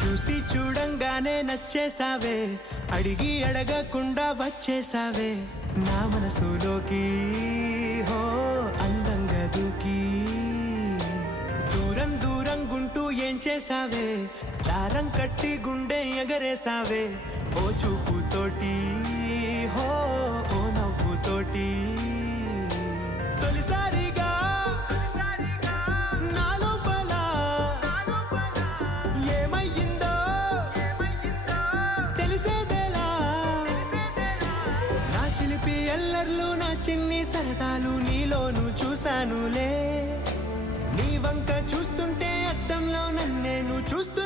చూసి చూడంగానే నచ్చేసావే, అడిగి అడగకుండా వచ్చేసావే నా మనసులోకి. హో అందంగా దూకి దూరం దూరం గుంటూ ఏం చేసావే, దారం కట్టి గుండె ఎగరేసావే ఓ చూపుతోటి. హో ఓ నవ్వుతోటి తొలిసారిగా నా లోపల ఏమయ్యిందో తెలిసేదేలా. నా చిలిపి ఎల్లర్లు నా చిన్ని సరదాలు నీలోను చూశానులే. నీ వంక చూస్తుంటే అద్దంలో నన్నేను చూస్తూ